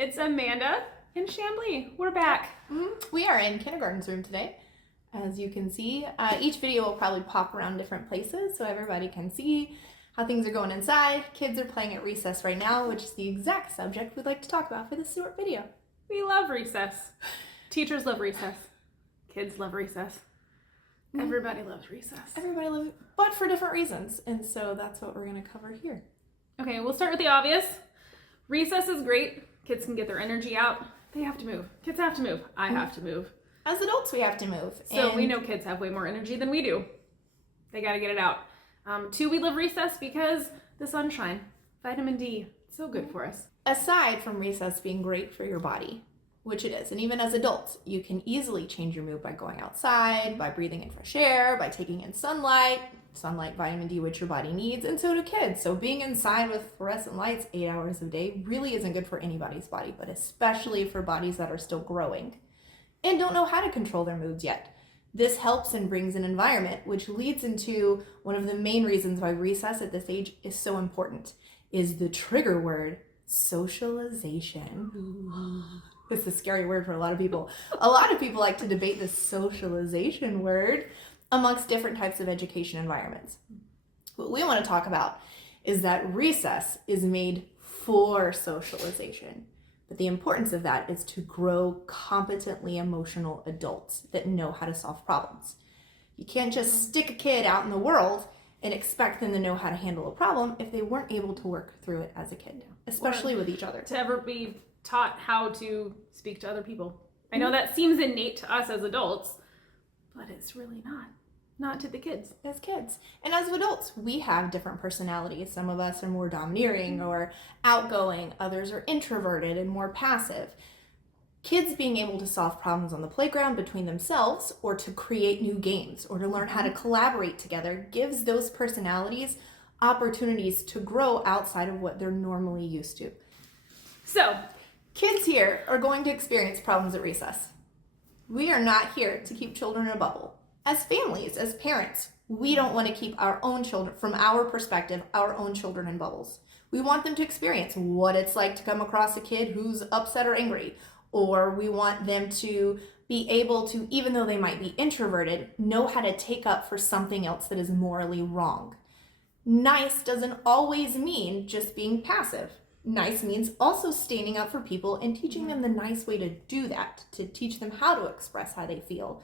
It's Amanda and Chambly. We're back. We are in kindergarten's room today. As you can see, each video will probably pop around different places so everybody can see how things are going inside. Kids are playing at recess right now, which is the exact subject we'd like to talk about for this short video. We love recess. Teachers love recess. Kids love recess. Everybody loves recess. Everybody loves it, but for different reasons. And so that's what we're going to cover here. Okay, we'll start with the obvious. Recess is great. Kids can get their energy out. They have to move. Kids have to move. I have to move. As adults, we have to move. So we know kids have way more energy than we do. They got to get it out. Two, we love recess because the sunshine, vitamin D, so good for us. Aside from recess being great for your body, which it is, and even as adults, you can easily change your mood by going outside, by breathing in fresh air, by taking in sunlight, vitamin D, which your body needs, and so do kids. So being inside with fluorescent lights 8 hours a day really isn't good for anybody's body, but especially for bodies that are still growing and don't know how to control their moods yet. This helps and brings an environment, which leads into one of the main reasons why recess at this age is so important, is the trigger word, socialization. It's a scary word for a lot of people. A lot of people like to debate this socialization word amongst different types of education environments. What we want to talk about is that recess is made for socialization. But the importance of that is to grow competently emotional adults that know how to solve problems. You can't just stick a kid out in the world and expect them to know how to handle a problem if they weren't able to work through it as a kid, especially with each other. To ever be taught how to speak to other people. I know that seems innate to us as adults, but it's really not to the kids. As kids. And as adults, we have different personalities. Some of us are more domineering or outgoing. Others are introverted and more passive. Kids being able to solve problems on the playground between themselves or to create new games or to learn how to collaborate together gives those personalities opportunities to grow outside of what they're normally used to. So, kids here are going to experience problems at recess. We are not here to keep children in a bubble. As families, as parents, we don't want to keep our own children, from our perspective, our own children in bubbles. We want them to experience what it's like to come across a kid who's upset or angry, or we want them to be able to, even though they might be introverted, know how to take up for something else that is morally wrong. Nice doesn't always mean just being passive. Nice means also standing up for people and teaching them the nice way to do that, to teach them how to express how they feel.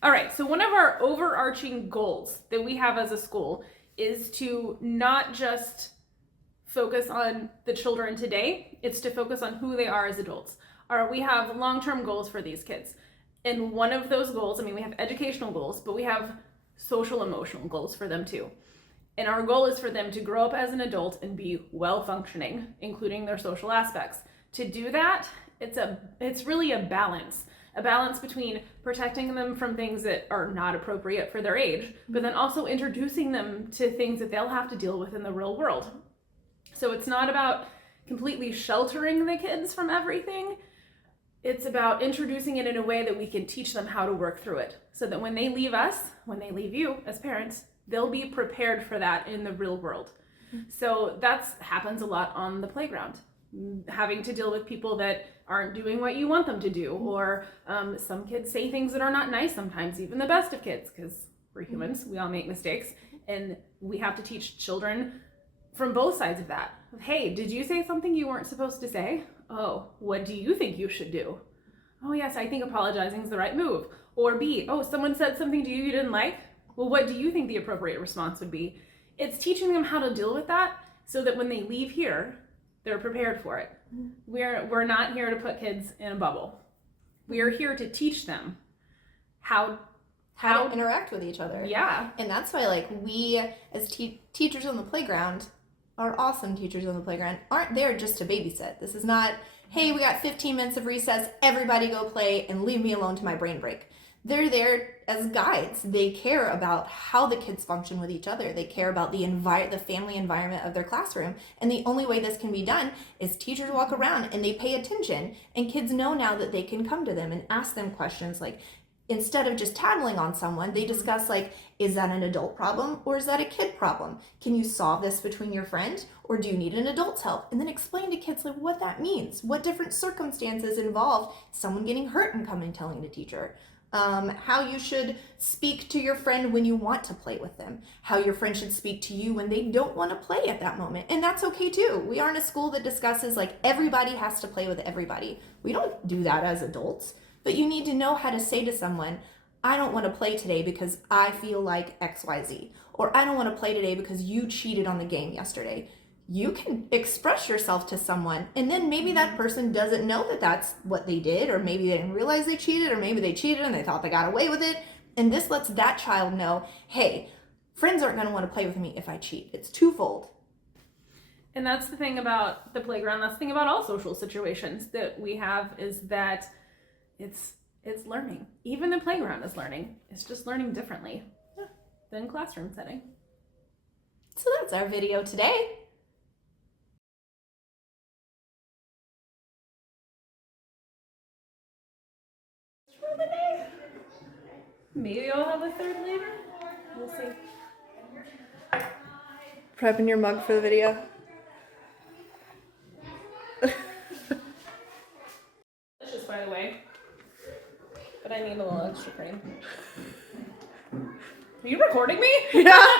All right, so one of our overarching goals that we have as a school is to not just focus on the children today, it's to focus on who they are as adults. We have long-term goals for these kids. And one of those goals, we have educational goals, but we have social emotional goals for them too. And our goal is for them to grow up as an adult and be well-functioning, including their social aspects. To do that, it's really a balance between protecting them from things that are not appropriate for their age, but then also introducing them to things that they'll have to deal with in the real world. So it's not about completely sheltering the kids from everything. It's about introducing it in a way that we can teach them how to work through it, so that when they leave us, when they leave you as parents, they'll be prepared for that in the real world. So that happens a lot on the playground. Having to deal with people that aren't doing what you want them to do, or some kids say things that are not nice sometimes, even the best of kids, because we're humans, we all make mistakes, and we have to teach children from both sides of that. Hey, did you say something you weren't supposed to say? Oh, what do you think you should do? Oh yes, I think apologizing is the right move. Or B, oh, someone said something to you didn't like? Well, what do you think the appropriate response would be? It's teaching them how to deal with that so that when they leave here, they're prepared for it. We're not here to put kids in a bubble. We are here to teach them how how to interact with each other. Yeah. And that's why, like, we as teachers on the playground, our awesome teachers on the playground, aren't there just to babysit. This is not, hey, we got 15 minutes of recess, everybody go play and leave me alone to my brain break. They're there as guides. They care about how the kids function with each other. They care about the family environment of their classroom. And the only way this can be done is teachers walk around and they pay attention, and kids know now that they can come to them and ask them questions. Like, instead of just tattling on someone, they discuss, like, is that an adult problem or is that a kid problem? Can you solve this between your friend, or do you need an adult's help? And then explain to kids, like, what that means, what different circumstances involve someone getting hurt and coming telling the teacher. How you should speak to your friend when you want to play with them, how your friend should speak to you when they don't want to play at that moment. And that's okay too. We aren't a school that discusses, like, everybody has to play with everybody. We don't do that as adults. But you need to know how to say to someone, I don't want to play today because I feel like XYZ. Or I don't want to play today because you cheated on the game yesterday. You can express yourself to someone, and then maybe that person doesn't know that that's what they did, or maybe they didn't realize they cheated, or maybe they cheated and they thought they got away with it. And this lets that child know, hey, friends aren't going to want to play with me if I cheat. It's twofold. And that's the thing about the playground. That's the thing about all social situations that we have, is that it's learning. Even the playground is learning. It's just learning differently than classroom setting. So that's our video today. Maybe I'll have a third later. We'll see. Prepping your mug for the video. Delicious, by the way. But I need a little extra cream. Are you recording me? Yeah.